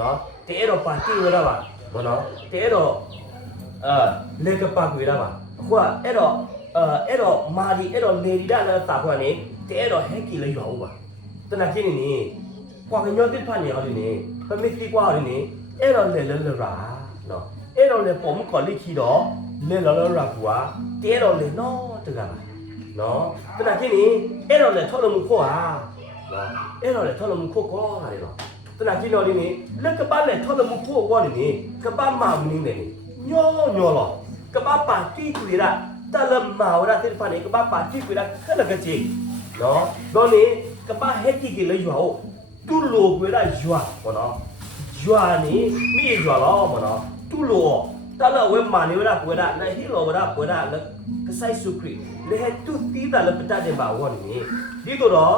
နော်တဲတော့ပါတီရတာပါဘောနော်တဲတော့လေကပါကွေတာပါအခုကအဲ့တော့မာဒီအဲ့တော့လေဒီတာလည်းတာခွန်းနေတဲတော့ဟက်ကီလေးရွာဦးပါတနခင်းနေကွာကညောတိဖတ်နေအောင်နေပမစ်တီကွာနေအဲ့တော့လေရာနော်အဲ့တော့လေပုံမခေါ်လိခီတော့လေရာကွာတဲတော့လေနော်တကပါနော်တနခင်းနေအဲ့တော့လေထောက်လို့မခေါ်ဟာနော်အဲ့တော့လေထောက်လို့မခေါ်ကောဟာလေနော်တနခင်းတော့ဒီနေလက်ကပါလေထောက်လို့မခေါ်ကောနေကပါမာမင်းနေညောလောကပါပါတီကွေတာတလမာဝရတိဖာနေကပါပါတီကွေတာခက်လကကြီးနော်တော့နေကပါဟက်တီကလေးရွာတူလိုကွေတာရွာဘောနော်ရွာနေမိရွာလောဘောနော်တူလိုတလဝဲမာနေဝရကွေတာလေဟီလိုဝရကွေတာလကဆိုင်စုခရီလေဟတူတီတာလပတတဲ့ပါဝေါနေဒီတော့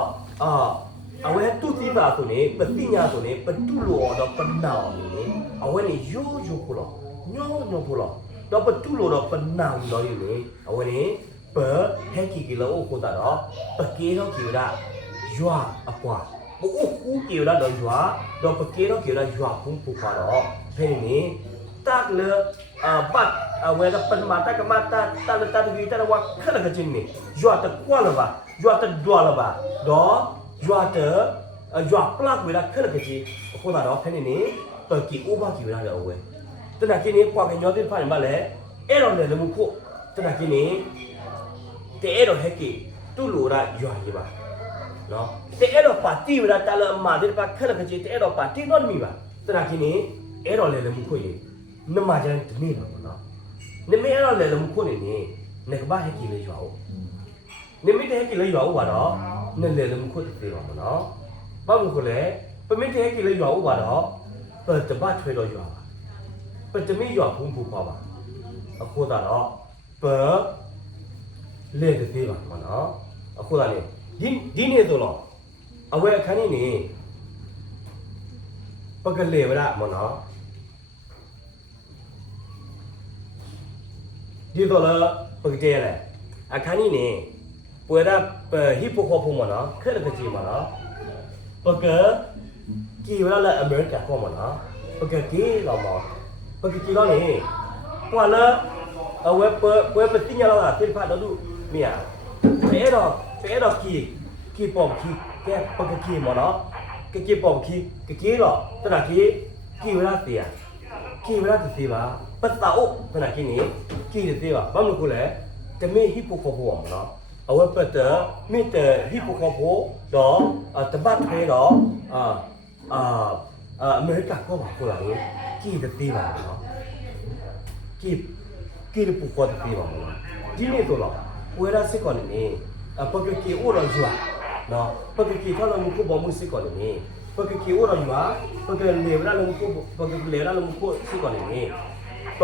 အဝဲတူတီတာဆိုနေပတိညာဆိုနေပတူလိုတော့ပနောင်းနေအဝဲနေရိုးဖိုလောညောဖိုလောတော့ပတူလိုတော့ပနောင်းတော့နေအဝဲနေပဟက်ကီကီလောကိုတာတော့ပကေတော့ကီရာရွာအပွားဘို့ကူကီရာတော့ရွာတော့ပကေတော့ကီရာရွာဖုန်ပူပါတော့ဖဲနေတက်လေပတ်အဝဲကပနမတကမတာတလတတဂီတရဝခလကချင်းနေရွာတကွာလပါရွာတဒွာလပါတော့ရွာပလတ်ဝဲခလကချင်းကိုတာတော့ဖဲနေပကီအိုဘာကီရာတော့ဝဲတနကိနေပွားကညောတိဖိုင်မလဲအဲ့တော့လေလမှုဖို့တနကိနေတဲတော့ဟက်ကီတူလိုရာရွာကြီးပါနော်တဲတော့ပါတီဝရတလမာဒီပါခက်ခကြီးတဲတော့ပါတီတော့မီပါတနာကြီးနေအဲ့တော့လေလမှုခွေနမကျန်တနေပါဘောနော်နမေအဲ့တော့လေလမှုခွေနေကဘာဟက်ကီလေးရွာဦးနမေတဲ့ဟက်ကီလေးရွာဦးပါတော့နလေလမှုခွေတေးပါဘောနော်ဘာလို့ခွလေပမစ်တဲ့ဟက်ကီလေးရွာဦးပါတော့ပတ်တပတ်ထွေတော့ရွာပါပတ်တမီရွာဖုန်ဖူပါပါအခုတော့လေတဲ့သေးပါမနော်အခုကလေဒီနေ့ဆိုတော့အဝဲအခန်းနေပကလေဝရမနော်ဒီတော့လာပကတဲ့လေအခန်းနေပွေရဟီပိုခေါ်ဖို့မနော်ခဲရကကြီးမနော်ပကကြီးဝရလာအမေရိကခေါ်မနော်ပကကြီးလောမပကကြီးလောနေပွာလာအဝဲပွေပတိညာလာတိဖတ်တော့မီယာအဲ့တော့ကီပုံကီကဲပကကီမနော်ကီပုံကီတော့တနာကီဝရတေးကီဝရတေးပါပတ်တော့တနာကီနေကီတေးပါဘာလို့ကိုလဲတမေဟီပိုခေါ်ဖို့မနော်အဝပတ်တမိတဟီပိုခေါ်ဖို့တော့တပတ်ထဲတော့အမေရိကကောပါကိုလာကီတေးပါနော်ကီပိုခေါ်တေးပါမနော်ဒီနေ့တော့ဝေရာစစ်ကောနေပကကီအိုရဂျွာနော်ပကကီထောက်လို့မကိုဘောမှုစစ်ကောနေပကကီအိုရဂျွာပကလေဝရလုံးကိုပကလေရလုံးကိုစစ်ကောနေပ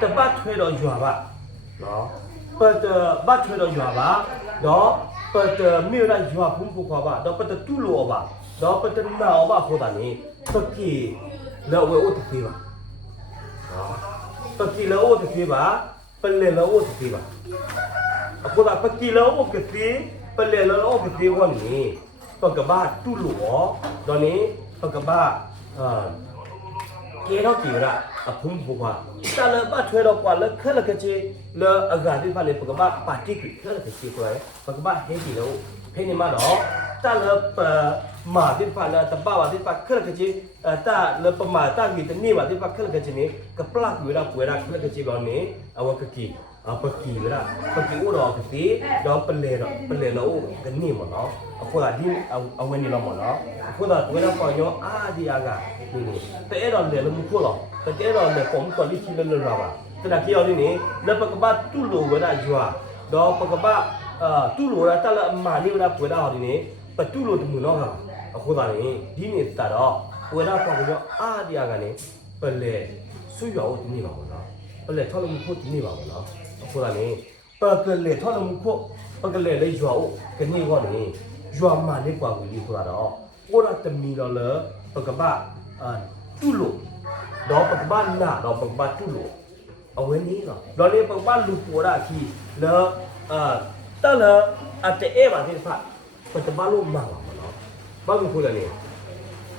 တပတ်ထွေတော့ဂျွာပါနော်ပတပတ်ထွေတော့ဂျွာပါတော့ပတမြေရဂျွာဖုန်ကိုခေါ်ပါတော့ပတတူလောပါတော့ပတနာပါခေါ်တာနေပကီလောဝဲအိုတသေးပါနော်ပကီလောအိုတသေးပါပလေလောအိုတသေးပါအခုတော့ပကီလောကတိပလေလောကတိဝနီပကဘာတူလောတော့နေပကဘာကေတော့ကြည့်ရအဖုံးဘောတလဘထွေတော့ကွာလက်ခလကချေလောအဂါဒီဖာလေပကဘာပါတိကိခလကချေကွာပကဘာဟဲဒီလောဖေနေမှာတော့တလပမာဒီဖာလာတပဝဒီဖာခလကချေတလပမာတဂီတနေဝဒီဖာခလကချေနေကပလကွေရာကွေရာခလကချေဘောနေအဝကကီပကီဝရပကီဥတော်ကတိတော့ပလေလောကနိမနော်အခုကဒီအဝဲနေလောမနော်အခုတော့ဝဲတော့ပေါ်ရောအာဒီအာကဒီနေတဲ့တော့လေလမှုဖို့တော့တဲ့တော့လေပုံကလိခိလလရပါတနာကီယောနေလပကဘတူလိုဝရဂျွာတော့ပကဘတူလိုရတလမာနိဝရပွေတော့ဒီနေပတူလိုတမှုနော်ဟာအခုတော့နေဒီနေတာတော့ဝဲတော့ပေါ်ရောအာဒီအာကနေပလေဆွေရောဒီနေပါဘောနော်ပလေထောက်လို့မှုဖို့ဒီနေပါဘောနော်အခုကလေပကလေထောက်လို့မှုဖို့ပကလေလေးရွာဦးကနေကောနေရွာမှလေးကွာကိုဒီဆိုတာတော့ကိုရတမီလောလပကပတူလို့တော့ပကပနာတော့ပကပတူလို့အဝင်းနေတော့လောလေးပကပလူပေါ်တာခီလောတလအတဲပါသေးဖတ်ပကပလို့မှာပါနော်ဘာလို့ခိုးလဲ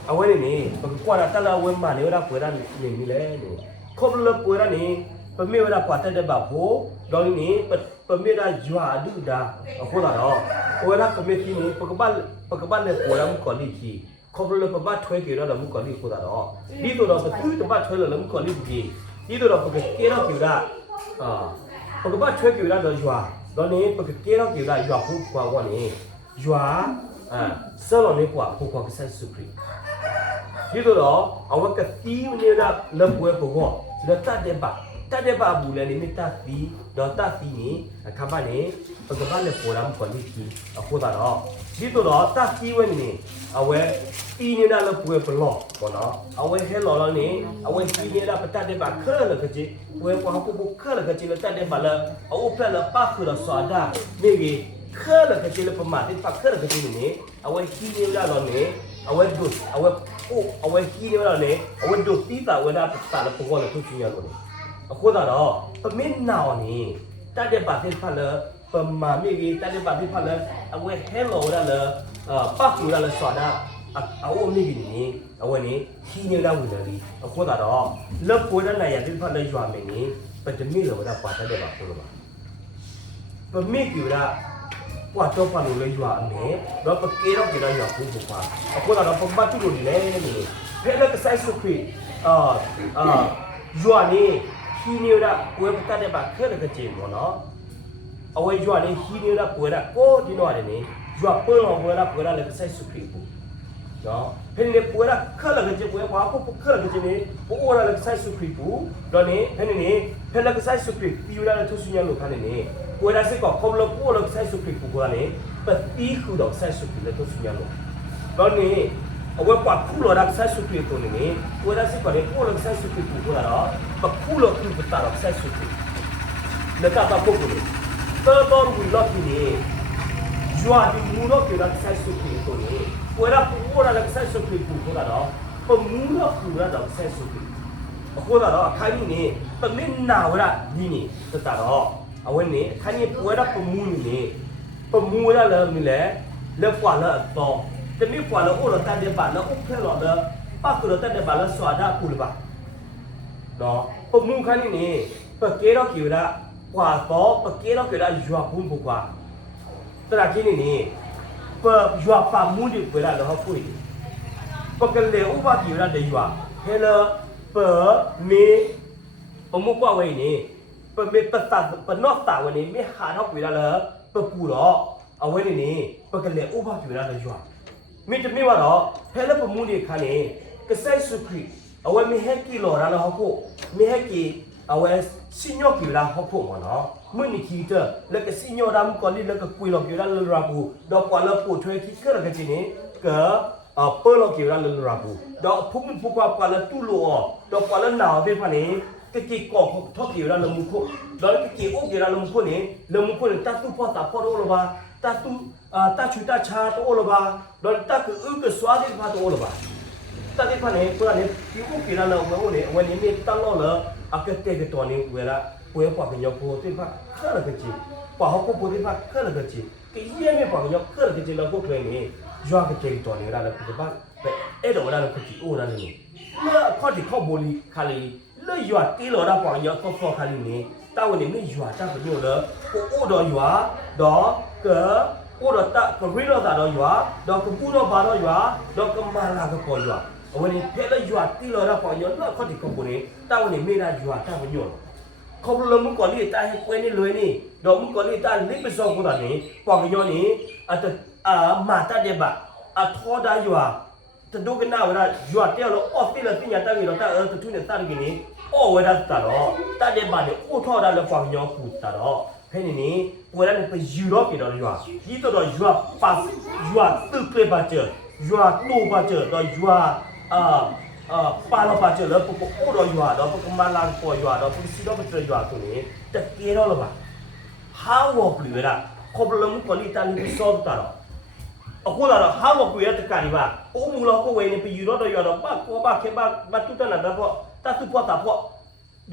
เอาไว้นี่ปกกว่าตะละเว้นมาเนี่ยเวลาป่วยนั่นนี่นี่แหละนี่ครบเลยป่วยนั่นนี่ปมีเวลากว่าแต่แบบโหดอนนี่ปมีได้ยัวดูดาเอาคนละเนาะเวลาปมีที่นี่ปกบ้านเลยป่วยแล้วมันก่อนดีทีครบเลยปบ้านช่วยกี่แล้วมันก่อนดีคนละเนาะนี่ตัวเราปคือตัวบ้านช่วยแล้วมันก่อนดีทีนี่ตัวเราปกเกี่ยวกี่ละปกบ้านช่วยกี่ละเดี๋ยวยัวตอนนี้ปกเกี่ยวกี่ละยัวผู้กว่าวันนี้ยัวเสร็จแล้วนี่กว่าผู้กว่าก็ใส่สุกรีဒီလိုတော့အဝကသီးနေတာလပွဲပေါ်ကလတတ်တဲ့ပါဘူးလေနိတသီးတော့တသီးနေခပ်ပါနေပကပါလေပေါ်ရမ်ပလီကီအခုတော့ဒီတော့တသီးဝဲနေအဝဲသီးနေတာလပွဲပလောပေါ့နော်အဝဲဟဲလော်လော်နေအဝဲသီးနေတာပတတ်တဲ့ပါခရလကကြီးဝဲကွာပုခရလကကြီးလတတ်တဲ့ပါလအဝဖက်လပါခရဆွာဒါနေကြီးခရလကကြီးလပမာတိပခရကကြီးနေအဝဲသီးနေတာလော်နေအဝဲဒုအဝဲเอาไว้ขี้นี่ว่าเนี่ยเอาไว้ดูตีตาเวลาตาละปวดเลยทุกสิ่งอย่างเลยအခုတော့ပမင်းနောင်နေတတ်တဲ့ပါတိဖတ်လဲပမာမိကြီးတတ်တဲ့ပါတိဖတ်လဲအဝဲဟဲလောရလဲပတ်ကူရလဲဆိုတာအဝမိကြီးနေအဝဲနေขี้နေတာဝင်တယ်အခုတော့လက်ပေါ်တဲ့နေရာတိဖတ်လဲရွာမင်းနေပတမိလောရပါတတ်တဲ့ပါခေါ်လို့ပါပမိကြီးကกว่าตัวปนุเลยอยู่อ่ะแม่เราไปเกเราเกเราอยู่ผู้บุกว่าအခုတော့ပမတ်တူလို့လေနေဖဲလက်ဆိုင်စုခရီอยู่နေခီနေရကွယ်ပတ်တဲ့ပါခဲတဲ့ကြည့်မောနော်အဝဲอยู่နေခီနေရကွယ်ရကိုဒီတော့နေอยู่ปื้งကွယ်ရလက်ဆိုင်စုခရီဘူးနော်ဖဲနေကွယ်ရခက်လက်ကြည့်ကွယ်ကွာပုခက်လက်ကြည့်နေပိုးရလက်ဆိုင်စုခရီဘူးတော့နေဖဲလက်ဆိုင်စုခရီပြူရတဲ့သူစုညလို့ခါနေကိုယ်ရစစ်ကခေါလပိုလဆိုင်စုခရီပူကလည်းပတိခုတော့ဆိုင်စုခရီလည်းတော့စုရလို့တော့နေအဝဲပတ်ခုလောရဆိုင်စုခရီတော့နေကိုယ်ရစစ်ကလည်းပိုလဆိုင်စုခရီပူကတော့ပခုလောခုပတာတော့ဆိုင်စုခရီလက်ကတော့ပုတ်လို့တော့ဘူးလို့ဒီနေဂျွာဒီမူတော့ကြတဲ့ဆိုင်စုခရီတော့နေကိုယ်ရပူရတဲ့ဆိုင်စုခရီပူကတော့ပမူတော့ခုရတော့ဆိုင်စုခရီအခုတော့အခါကြီးနေပမင်းနာဝရဒီနေတတော့เอาไว้นี่คันนี้ป่วยแล้วประมูลนี่ประมูลแล้วมีแหละแล้วกว่าแล้วต่อจะมีกว่าแล้วโอ้เราตัดเดือบาทแล้วอุ้มแค่หลอดแล้วป้าคือเราตัดเดือบาทแล้วสวัสดิ์กูหรือเปล่าเนาะประมูลคันนี้นี่ปะเก๋เราเกี่ยวละกว่าต่อปะเก๋เราเกี่ยวละยัวพุ่งผูกว่าตลาดที่นี่ปะยัวประมูลดีกว่าแล้วเขาพูดปะกันเลยอุ้มว่าเกี่ยวละเดียวเฮลปะมีประมูลกว่าไว้นี่ปะเมตตาปะนอกตาวันนี้ไม่หาเท่ากี่ละเลยปะปูหรอเอาไว้ในนี้ปะกันเลยอุบะกี่ละเลยจ้ะมีจะไม่ว่าหรอเฮลปะมูนี่คันนี้ก็ใส่สุขีเอาไว้ไม่ให้กี่หล่อละเขาพูดไม่ให้กี่เอาไว้สิญญากี่ละเขาพูดมาเนาะมื่อนี่คิดเจอแล้วก็สิญญาดำก่อนนี่แล้วก็คุยหลอกกี่ละเลยราบูดอกกว่าเราปูช่วยคิดก็แล้วก็ทีนี้ก็เปิดหลอกกี่ละเลยราบูดอกพุ่งมันพุ่งกว่าแล้วตู้หล่อดอกกว่าแล้วหนาวเป็นพันนี้cái gì có thóc kiểu là lồng khô đó là cái gì ốc kiểu là lồng khô này ta tu po đâu là ba ta chui ta cha đâu là ba đó ta cứ cái xóa đi pha đâu là ba ta đi pha này bữa này cái ốc kiểu là lồng nó nàyวันนี้ta lo là cái cáiตัวนี้เวลาเวลาปากยกโพที่พาขึ้นเลยก็จีปากเขาโพที่พาขึ้นเลยก็จีcái gìไม่ปากยกขึ้นเลยก็จีเราพวกเพลงนี้ย้อนcáiตัวนี้เราเป็นบ้านแต่เดี๋ยวเราเป็นกี่โอ้นั่นนี่เมื่อข้อที่ข้อบริคาลีเลยหยอดที่เราได้ฟังยอดก็ฟังคำนี้แต่วันนี้ไม่หยอดจ้าเป็นอยู่เลยกูอู้ดอหยอดดอเก๋อู้ดอตะก็วิ่งเราตาดอหยอดดอก็พูดเราบาดอหยอดดอก็มาลาก็ปล่อยหยอดวันนี้เพื่อเลยหยอดที่เราได้ฟังยอดแล้วข้อที่ข้อบริแต่วันนี้ไม่ได้หยอดจ้าเป็นอยู่เขาเริ่มมึงก่อนนี่ตาให้กวยนี่เลยนี่ดอมึงก่อนนี่ตาลิบไปสองคนนี้ฟังยอดนี้อาจจะมาตาเดบะท้อได้หยอดแต่ดูกันหน้าเวลาหยอดเดียวเราออกที่เราที่ยันตั้งอยู่เราตั้งแต่ทุนเนี่ยตั้งกี่นี้โอ้เวลาตาเราตั้งเดบะเนี่ยโอ้ท้อได้เราฟังยอดพูดตาเราเพื่อนนี่เวลาเนี่ยไปยูโรกี่เราหยอดยี่ตัวเราหยอดปัสหยอดตึกเลยบาเจอหยอดตู้บาเจอเราหยอดปาเราบาเจอแล้วพวกโอ้เราหยอดเราพวกมาลานปล่อยหยอดเราพวกซีเราไปเจอหยอดตัวนี้จะเกลียดเราหรือเปล่าห้าวอกหรือเวลาคบเราไม่ก่อนที่ตานี่ไปซ้อมตาเราအခုလာတော့ဟာမကွေရတကရီပါအိုးမူလောက်ကိုဝင်းနေပြီးယူတော့ရတော့ဘာကိုဘာခေဘာဘတ်တူတနာတော့တတ်သူပေါ်တာပေါ်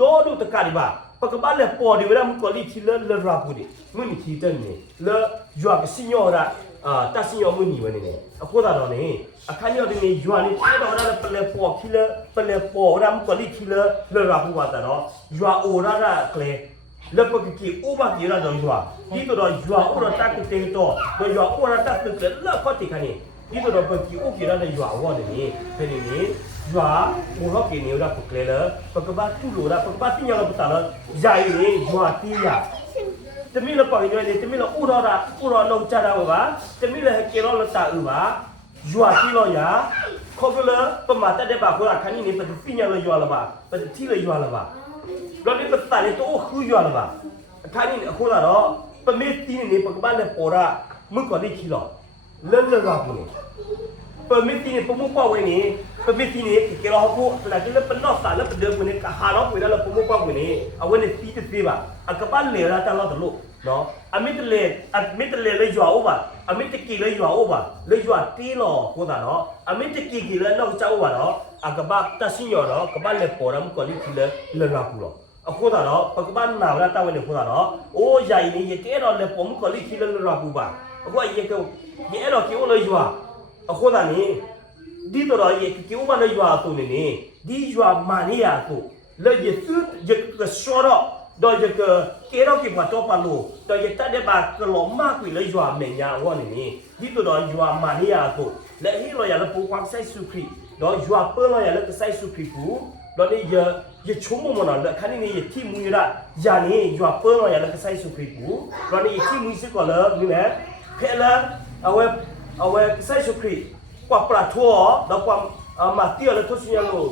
ဒေါ်ဒုတကရီပါပကဘာလေပေါ်ဒီဝရမကိုလီချီလလရာပူဒီမင်းချီတနေလယွာကစညောရာတစညောမနီဝနေနေ အခုသာတော့နေအခန်းရောက်နေရွာနေထဲတော့လည်းပလဲပေါ်ခီလပလဲပေါ်ရမ်ကလိခီလလရာဘူးပါတော့ရွာအိုရာကလေလက်ပကီအိုဘာကြီးရတော့ရွာဒီတော့ရွာအိုရတက်တဲ့တော့ရွာအိုရတက်တဲ့လက်ဖတ်တိခဏဒီတော့ပကီအိုကြီးရတဲ့ရွာဝနေနေဒီနေရွာဘူရောကီနေရပကလေပကဘာတူလိုရပကဘာတင်ရတော့တာဂျာရီရွာတီးရတမီးလပေါ်နေတယ်တမီးလဥရောလောက်ကြတာပါတမီးလကေရောလတာဥပါရွာတီးလို့ရခေါ်ကလပမာတက်တဲ့ပါခေါ်ခဏနေပတိညာလို့ရွာလပါပတိလို့ရွာလပါတော့ဒီပတန်တော့ခူးရွာလပါအခါနေအခုလာတော့ပမေတီနေပကဘာလေပေါ်ရာမကောဒီခီလောလဲလဲကပူပမေတီနေပမှုပွားဝင်နေပမေတီနေကေရောဟိုလာကလပနောစာလပဒေမနေကဟာတော့ဝင်လာပမှုပွားဝင်နေအဝနေတီးသေးပါအကပလေရာတလို့လို့နော်အမစ်လေလေရွာဦးပါအမစ်တကီလေရွာဦးပါလေရွာတီးလို့ဟိုတာနော်အမစ်တကီလေနောက်ကျောက်ပါတော့အကပတဆီရောတော့ကပလေပေါ်ရမ်ကိုလီခီလေလေရာပူလို့အခုတော့ပကပနာဝလာတဝနေခုတော့အိုးရိုင်နေရတဲ့တော့လေပုံကိုလီခီလေလေရာပူပါအခုရေကောရေအဲ့တော့ကျော်လေရွာအခုတော့နေဒီတော့ရေကျော်မလေရွာတူနေနေဒီရွာမာနီယာကိုလေရစုရကဆောတော့တော့ရကကေရောကိဘာတော့ပါလို့တော့ရတဲ့ဘာကလောမကွေလေရွာမညာဝနေနေဒီတော့ရွာမာနီယာကိုလေဟီလိုရလေပူကွမ်ဆိုင်စုခရီတော့ရွာပေါ်လို့ရလေဆိုင်စုခရီဘူးတော့ဒီရချုံမမနာလေခဏနေရတိမူရယာနေရွာပေါ်လို့ရလေဆိုင်စုခရီဘူးတော့ဒီတိမူစစ်ကောလေဒီလေဖဲလာအဝဲဆိုင်စုခရီကွာပလာထောတော့ကွာမာတီရလေထိုးစညာလို့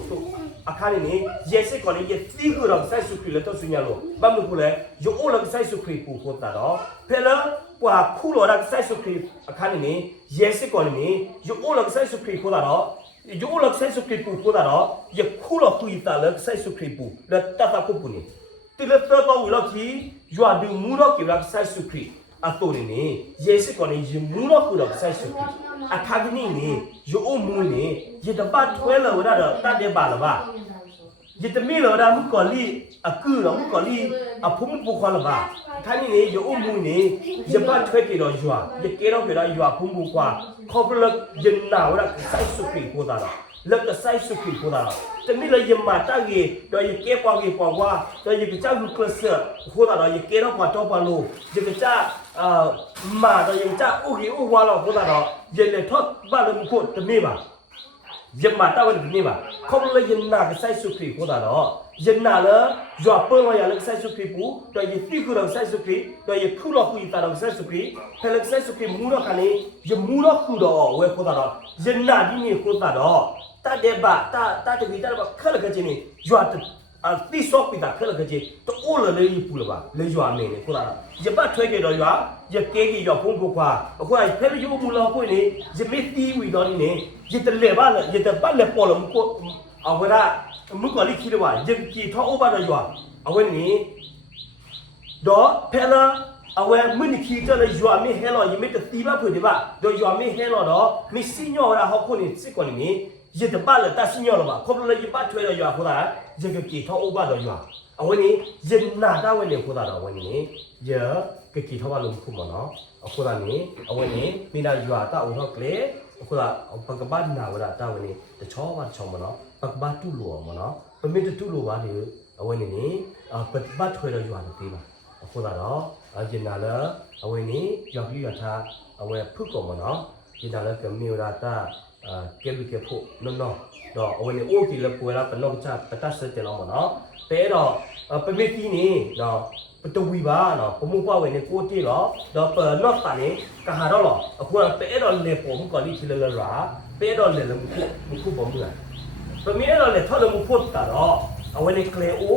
အခါနေရဲစစ်ကောလေရတိကူတော့ဆိုင်စုခရီလေထိုးစညာလို့ဘာလို့ကိုလေယောအိုလေဆိုင်စုခရီပူကိုတာတော့ဖဲလာကွာခုလောရဆိုင်စုခရီအခါနေရဲစစ်ကောလေယောအိုလေဆိုင်စုခရီကိုတာတော့ယောအိုလေဆိုင်စုခရီပူကိုတာတော့ရခုလောခုတာလေဆိုင်စုခရီပူလေတတာကိုပူနေတိလေတော့ဝလောက်ကြီးရွာဒူမူတော့ကိရဆိုင်စုခရီအတော်နေရဲစစ်ကောနေရမူတော့ခုတော့ဆိုင်စုခရီအခါကနေယောအိုမူနေရတပတ်ထွဲလောရတော့တတ်တယ်ပါလားပါရတမီလောရမှုကောလီအကူလောမှုကောလီအဖုံးပူခေါ်လာပါခါနေယောအိုမူနေရပတ်ထွဲကြတော့ရွာရကေတော့ကြတော့ရွာဖုံးပူကွာခေါပလရနာဝရဆိုင်စုခရီကိုတာလက်ကဆိုင်စုခရီကိုတာတမီလရမတာကြီးတော့ရကေပွားကြီးပွားကွာတော့ရကချောက်ကလစခိုးတာတော့ရကေတော့တော့ပါလို့ရကချမာတော့ရချဥကြီးဥဝါလို့ခိုးတာတော့ရလေထော့ဘာလို့မဖို့တမီပါရမတာဝင်နေပါခေါပလရနာကဆိုင်စုခရီကိုတာတော့ရနာလေရွာပေါ်ရလက်ဆိုင်စုခရီပူတော့ရတိကူတော့ဆိုင်စုခရီတော့ရခုလို့ခုတာတော့ဆိုင်စုခရီဖလက်ဆိုင်စုခရီမူတော့ခါနေရမူတော့ခုတော့ဝဲခိုးတာတော့ရနာဒီနေခိုးတာတော့တတဲ့ဘာတတဲ့ဒီတဲ့ဘာခလကချင်းနေရွာတိဆော့ပိတာခလကချင်းတော့အိုလလေပူလပါလေရွာနေနေခိုးတာရပတ်ထွဲကြတော့ရွာရကေကြီးရွာဖုံးကိုခွာအခုဖဲယူမူလောက်ကိုနေရမတီဝီတော့နေရတလေပါရတပတ်လေပေါ်လမကိုအဝရမကောလီခီရဝါရကီထောအဘတော့ရွာအဝနေတော့ဖဲလာအဝဲမင်းခီတလေရွာမေဟဲလောယမေတတီဘာဖွေဒီပါတော့ရွာမေဟဲလောတော့မစညောရာဟောခုနေစစ်ကောနေရတပတ်လေတစညောလပါခေါပလေရပတ်ထွဲတော့ရွာခိုးတာရကီထောအဘတော့ရွာအဝနေရနာတာဝနေခိုးတာတော့ဝနေရကကီထောပါလုံးခုမနော်အခုလာနေအဝနေမိနာရွာတာဦးတော့ကလေအခုလာပကပတ်နာဝရတာဝနေတချောပါချောမနော်ပကပတ်တူလို့မနော်ပမေတူလို့ပါလေအဝနေနေပပတ်ထွဲတော့ရွာနေသေးပါအခုလာတော့ကျင်နာလာအဝနေရောက်ပြီးရထားအဝဲဖုတ်ကောမနော်ကျင်နာလာကမီရာတာကဲဘီကဖို့နော်တော့အဝနေအိုကီလပွေလာပနောကချပတတ်စတဲ့လောမနော်တဲတော့ပမေတီနေတော့ပတဝီပါနော်ပမှုပွားဝင်နေကိုတီတော့တော့ပနော့ပါနေကဟာတော့အခုတဲတော့လေပုံကောလီချီလလရာတဲတော့လေလမခုပုံလားပမေတော့လေထော်လမဖို့တာတော့အဝနေကလေအို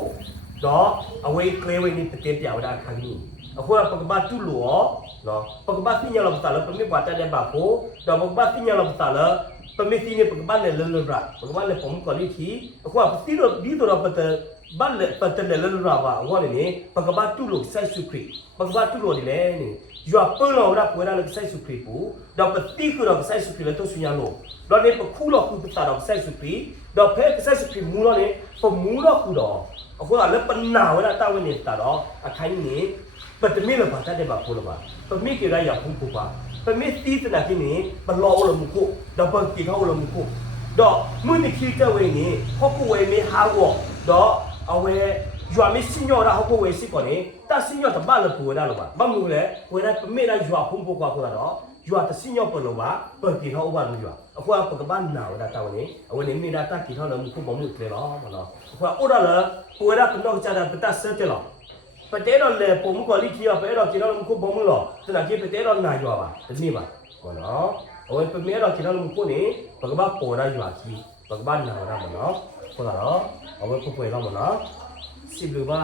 တော့အဝေးကလေဝေးနေတတဲ့ပြောက်တာခါကြီးအခုပကပတ်တူလို့နော်ပကပတ်သိညာလောက်တာလပမေပွားတဲ့ဘာဖို့တော့ပကပတ်သိညာလောက်တာလပမေသိနေပကပတ်လေလလရာပကပတ်လေပုံကောလီချီအခုပတိတော့ဒီတော့ပတ်ဘာလေပတ်တယ်လလရာပါဝါနေပကပတ်တူလို့ဆိုင်စုခရီပကပတ်တူလို့လေနေရွာပေါ်လောရပွေရလက်ဆိုင်စုခရီပူတော့ပတိကတော့ဆိုင်စုခရီလည်းတော့ဆွညာလို့တော့နေပခုလို့ခုပတာတော့ဆိုင်စုခရီတော့ဖဲဆိုင်စုခရီမူလို့လေပမူလို့ခုတော့အခုကလည်းပနာဝရတာဝင်နေတာတော့အခိုင်နေပတမီလပါတဲ့ဘာဖို့လို့ပါပမိကေရရဖုန်ပူပါ เป็นไม่ตีสนาที่นี้มันรออุลมุกุดอกเบิกกี่เขาอุลมุกุดอกมือนี่คิดเจอเวนี้เขากูเวมีฮาวดอกเอาเวยัวมีสิญญาเราเขากูเวสิก่อนนี้แต่สิญญาแต่บ้านเราปูได้หรือเปล่าบ้านมึงเลยเวลาเป็นไม่ได้ยัวพุ่งพวกเขาดอกยัวแต่สิญญาเปิดหรือเปล่าเปิดกี่เขาอุบัติยัวเขาว่าเปิดบ้านหนาวได้แต่วันนี้วันนี้มีได้ตั้งกี่เขาเลยมุกุบอกมุกเลยหรอมันเนาะเขาว่าอุดเลยปูได้เป็นนอกจากเป็นตาเสือเจ้าหรอประเทศเราเลยผมก็ลิขิตประเทศเรากินเรามุกุบอกมุกหรอแต่หลังจากประเทศเราหนาวยัวป่ะเป็นนี่ป่ะมันเนาะเอาไว้เป็นเมียเรากินเรามุกุนี่เปิดบ้านปูได้ยัวขี้เปิดบ้านหนาวได้มันเนาะคนละเนาะเอาไว้ผู้ป่วยเราหมดเนาะสิบหรือว่า